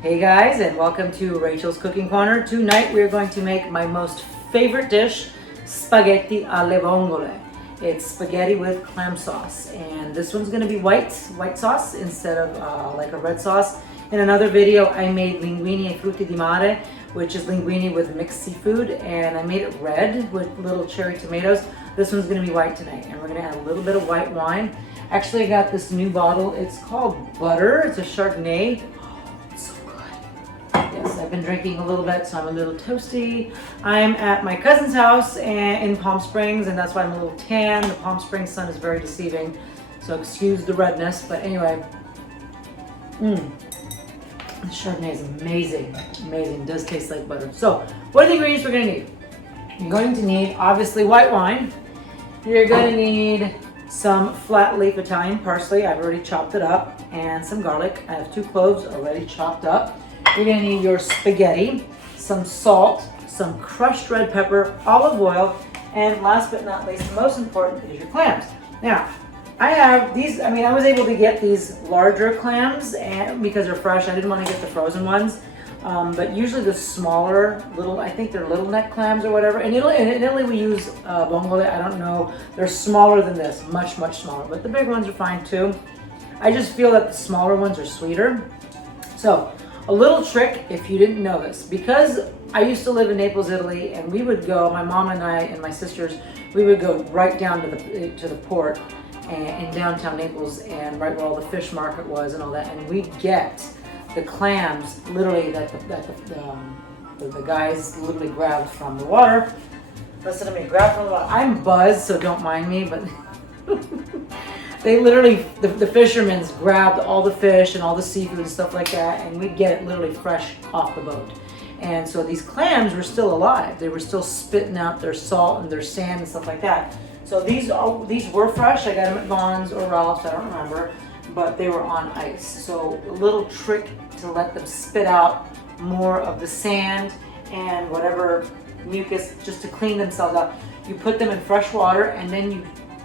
Hey guys, and welcome to Rachel's Cooking Corner. Tonight we're going to make my most favorite dish, spaghetti alle vongole. It's spaghetti with clam sauce, and this one's going to be white sauce instead of like a red sauce. In another video I made linguine e frutti di mare, which is linguine with mixed seafood, and I made it red with little cherry tomatoes. This one's going to be white tonight, and we're going to add a little bit of white wine. Actually, I got this new bottle. It's called Butter. It's a Chardonnay. Yes, I've been drinking a little bit, so I'm a little toasty. I'm at my cousin's house in Palm Springs, and that's why I'm a little tan. The Palm Springs sun is very deceiving, so excuse the redness. But anyway, the Chardonnay is amazing, amazing. It does taste like butter. So, what are the ingredients we're going to need? You're going to need, obviously, white wine. You're going to need some flat leaf Italian parsley. I've already chopped it up, and some garlic. I have 2 cloves already chopped up. You're going to need your spaghetti, some salt, some crushed red pepper, olive oil, and last but not least, the most important is your clams. Now, I have these, I was able to get these larger clams and because they're fresh. I didn't want to get the frozen ones, but usually the smaller, I think they're little neck clams or whatever. In Italy we use Vongole, I don't know, they're smaller than this, much smaller, but the big ones are fine too. I just feel that the smaller ones are sweeter. So, a little trick, if you didn't know this, because I used to live in Naples, Italy, and we would go, my mom and I and my sisters, we would go right down to the port in downtown Naples, and right where all the fish market was and all that, and we'd get the clams, literally, that the guys literally grabbed from the water. Listen to me, grab from the water. I'm buzzed, so don't mind me, but they literally, the fishermen grabbed all the fish and all the seafood and stuff like that, and we'd get it literally fresh off the boat. And so these clams were still alive. They were still spitting out their salt and their sand and stuff like that. So these were fresh. I got them at Vaughn's or Ralph's, I don't remember, but they were on ice. So a little trick to let them spit out more of the sand and whatever mucus, just to clean themselves out. You put them in fresh water, and then you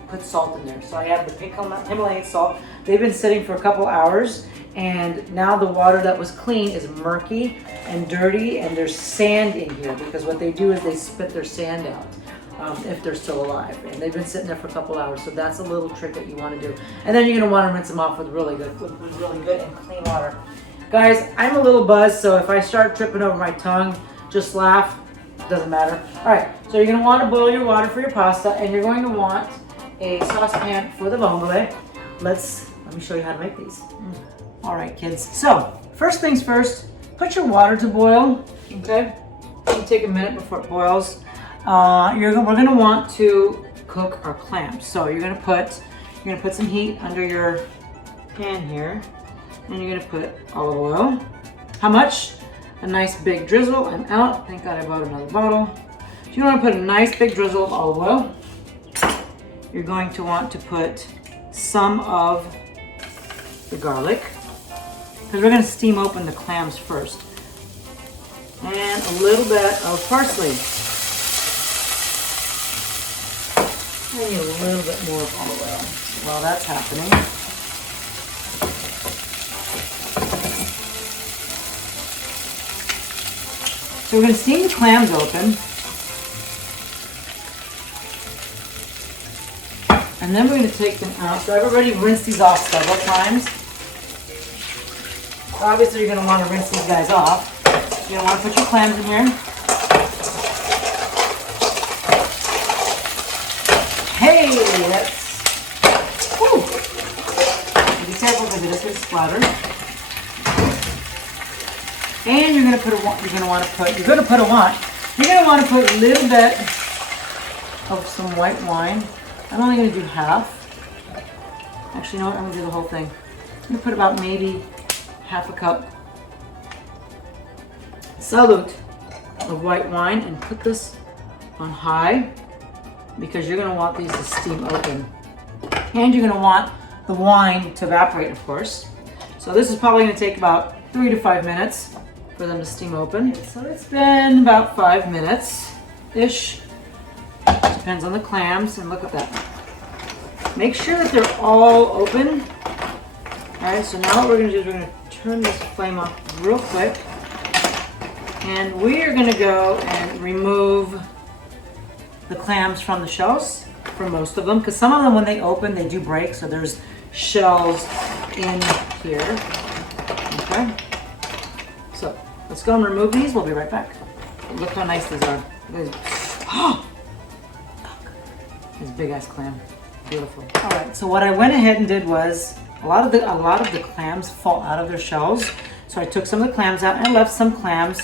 put salt in there. So I have the pink Himalayan salt. They've been sitting for a couple hours, and now the water that was clean is murky and dirty, and there's sand in here because what they do is they spit their sand out if they're still alive. And they've been sitting there for a couple hours, so that's a little trick that you want to do. And then you're going to want to rinse them off with really good and clean water. Guys, I'm a little buzzed, so if I start tripping over my tongue, just laugh. It doesn't matter. All right, so you're going to want to boil your water for your pasta, and you're going to want a saucepan for the vongole. Let me show you how to make these. All right, kids. So first things first, put your water to boil. Okay, it'll take a minute before it boils. We're gonna want to cook our clams. So you're gonna put some heat under your pan here, and you're gonna put olive oil. How much? A nice big drizzle. I'm out. Thank God I bought another bottle. So you want to put a nice big drizzle of olive oil. You're going to want to put some of the garlic, because we're going to steam open the clams first, and a little bit of parsley. I need a little bit more of olive oil while that's happening. So we're going to steam the clams open. And then we're going to take them out. So I've already rinsed these off several times. Obviously, you're going to want to rinse these guys off. You're going to want to put your clams in here. Hey, whew. Be careful because it is going to splatter. And you're going to want to put a little bit of some white wine. I'm only going to do half. Actually, you know what? I'm going to do the whole thing. I'm going to put about maybe half a cup. Salute of white wine, and put this on high because you're going to want these to steam open. And you're going to want the wine to evaporate, of course. So this is probably going to take about 3 to 5 minutes for them to steam open. So it's been about 5 minutes-ish. Depends on the clams, and look at that. Make sure that they're all open. All right, so now what we're going to do is we're going to turn this flame off real quick. And we are gonna go and remove the clams from the shells, for most of them, because some of them when they open, they do break, so there's shells in here. Okay. So let's go and remove these. We'll be right back. Look how nice these are. Oh, this big ass clam, beautiful. All right. So what I went ahead and did was a lot of the clams fall out of their shells. So I took some of the clams out and I left some clams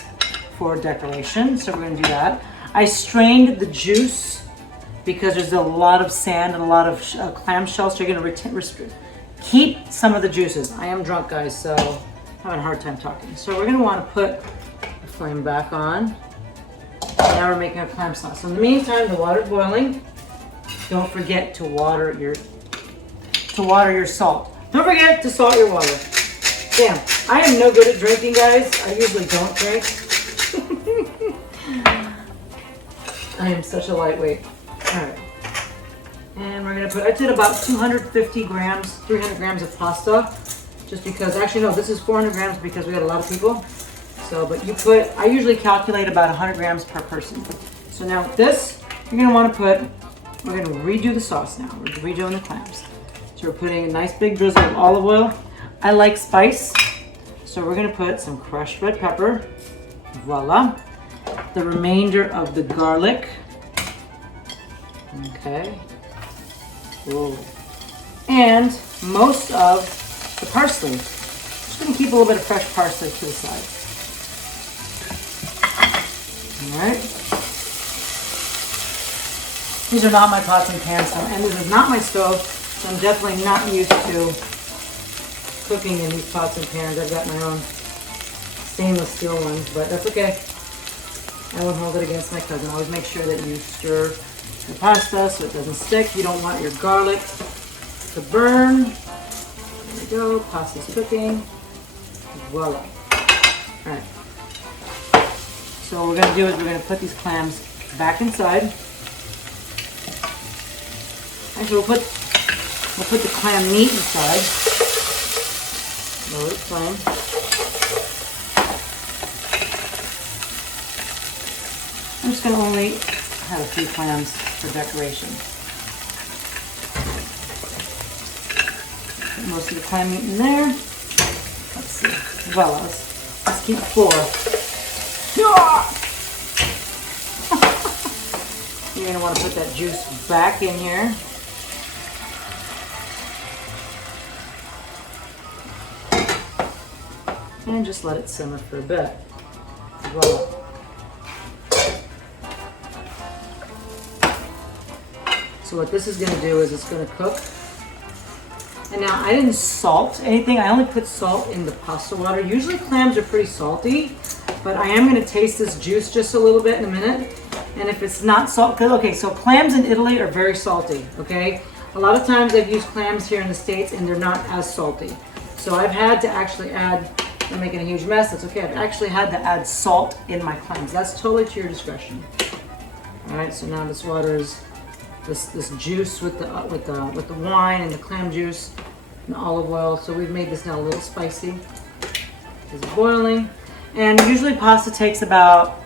for decoration. So we're gonna do that. I strained the juice because there's a lot of sand and a lot of clam shells. So you're gonna keep some of the juices. I am drunk, guys, so I'm having a hard time talking. So we're gonna want to put the flame back on. Now we're making a clam sauce. So in the meantime, the water's boiling. Don't forget to water your salt. Don't forget to salt your water. Damn, I am no good at drinking, guys. I usually don't drink. I am such a lightweight. All right. And we're gonna put, I did about 250 grams, 300 grams of pasta. Just because, actually no, this is 400 grams because we got a lot of people. So, but you put, I usually calculate about 100 grams per person. So now with this, you're gonna wanna put, we're gonna redo the sauce now. We're redoing the clams. So we're putting a nice big drizzle of olive oil. I like spice. So we're gonna put some crushed red pepper. Voila. The remainder of the garlic. Okay. Whoa. And most of the parsley. Just gonna keep a little bit of fresh parsley to the side. All right. These are not my pots and pans, and this is not my stove, so I'm definitely not used to cooking in these pots and pans. I've got my own stainless steel ones, but that's okay. I won't hold it against my cousin. Always make sure that you stir the pasta so it doesn't stick. You don't want your garlic to burn. There we go, pasta's cooking. Voila. All right. So what we're gonna do is we're gonna put these clams back inside. Actually, we'll put the clam meat inside. Lower the flame. I'm just gonna only have a few clams for decoration. Put most of the clam meat in there. Let's see. Well, let's keep full. You're gonna want to put that juice back in here. And just let it simmer for a bit. Voila. So what this is going to do is it's going to cook. And now I didn't salt anything. I only put salt in the pasta water. Usually clams are pretty salty, but I am going to taste this juice just a little bit in a minute. And if it's not salt, okay, so clams in Italy are very salty, okay? A lot of times I've used clams here in the States and they're not as salty. So I've had to actually add, I'm making a huge mess, that's okay. I've actually had to add salt in my clams. That's totally to your discretion. All right, so now this water is, this juice with the wine and the clam juice and the olive oil. So we've made this now a little spicy. It's boiling. And usually pasta takes about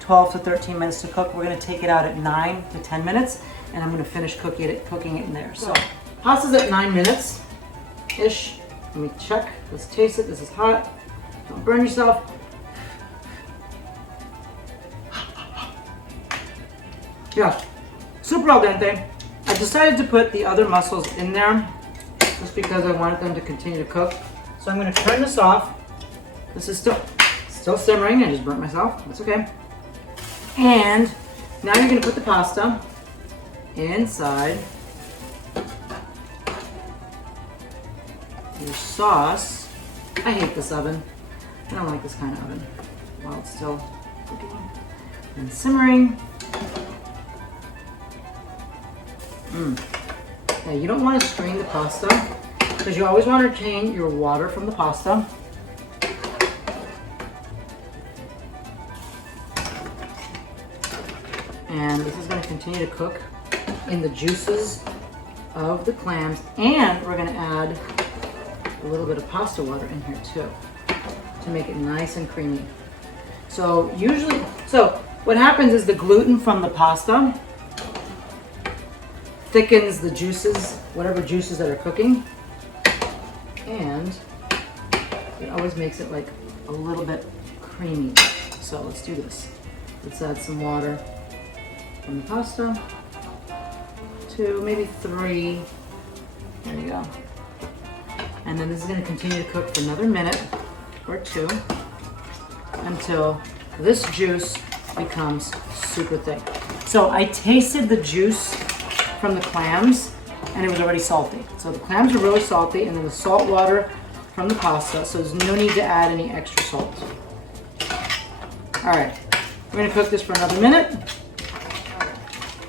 12 to 13 minutes to cook. We're gonna take it out at 9 to 10 minutes and I'm gonna finish cooking it in there. So pasta's at 9 minutes-ish. Let me check, let's taste it. This is hot, don't burn yourself. Yeah, super al dente. I decided to put the other mussels in there just because I wanted them to continue to cook. So I'm gonna turn this off. This is still simmering. I just burnt myself, that's okay. And now you're gonna put the pasta inside your sauce. I hate this oven. I don't like this kind of oven while it's still cooking and simmering. Now you don't want to strain the pasta because you always want to retain your water from the pasta. And this is going to continue to cook in the juices of the clams, and we're going to add a little bit of pasta water in here too to make it nice and creamy. So what happens is the gluten from the pasta thickens the juices, whatever juices that are cooking, and it always makes it like a little bit creamy. So let's do this. Let's add some water from the pasta. 2, maybe 3. There you go. And then this is going to continue to cook for another minute or 2 until this juice becomes super thick. So I tasted the juice from the clams and it was already salty. So the clams are really salty, and then the salt water from the pasta, so there's no need to add any extra salt. All right, we're gonna cook this for another minute.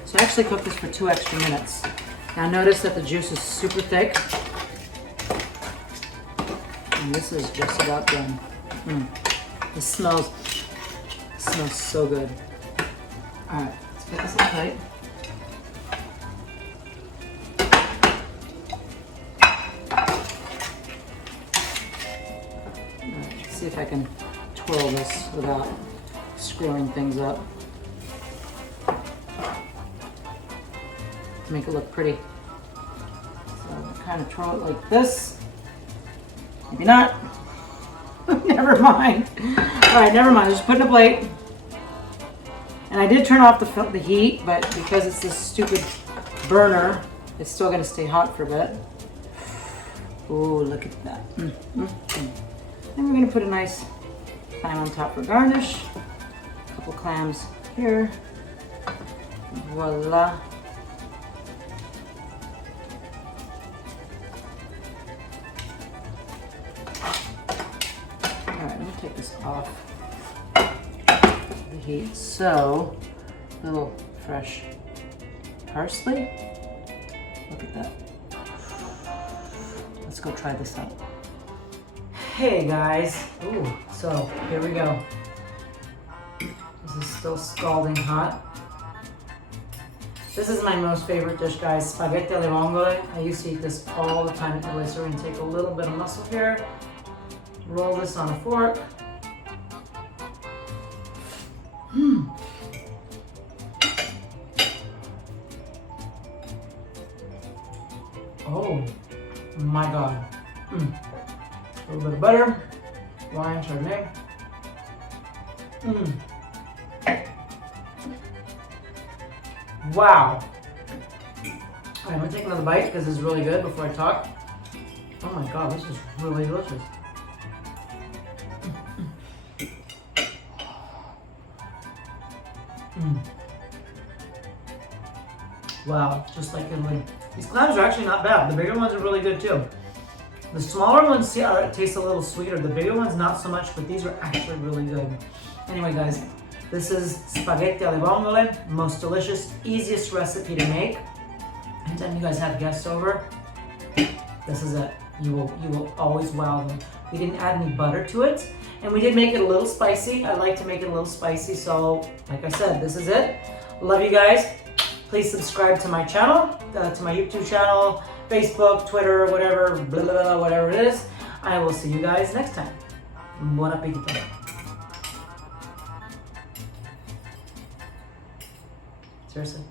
So I actually cooked this for 2 extra minutes. Now notice that the juice is super thick. And this is just about done. It smells so good. All right, let's get this on plate. All right, let's see if I can twirl this without screwing things up. To make it look pretty. So kind of twirl it like this. Maybe not. Never mind. All right, never mind. Just put it in a plate. And I did turn off the heat, but because it's this stupid burner, it's still going to stay hot for a bit. Oh, look at that. And we're going to put a nice clam on top for garnish. A couple clams here. Voila. Take this off the heat. So, a little fresh parsley. Look at that. Let's go try this out. Hey guys. Ooh, so here we go. This is still scalding hot. This is my most favorite dish, guys. Spaghetti alle vongole. I used to eat this all the time in Italy. So we're gonna take a little bit of muscle here. Roll this on a fork. Oh my God. A little bit of butter, wine, Chardonnay. Wow. All right, I'm gonna take another bite because this is really good before I talk. Oh my God, this is really delicious. Wow, just like Italy. These clams are actually not bad. The bigger ones are really good too. The smaller ones taste a little sweeter. The bigger ones not so much, but these are actually really good. Anyway guys, this is spaghetti alle vongole, most delicious, easiest recipe to make. Anytime you guys have guests over, this is it. You will always wow them. We didn't add any butter to it, and we did make it a little spicy. I like to make it a little spicy, so like I said, this is it. Love you guys. Please subscribe to my channel, to my YouTube channel, Facebook, Twitter, whatever, blah, blah, blah, whatever it is. I will see you guys next time. Buon appetito. Seriously.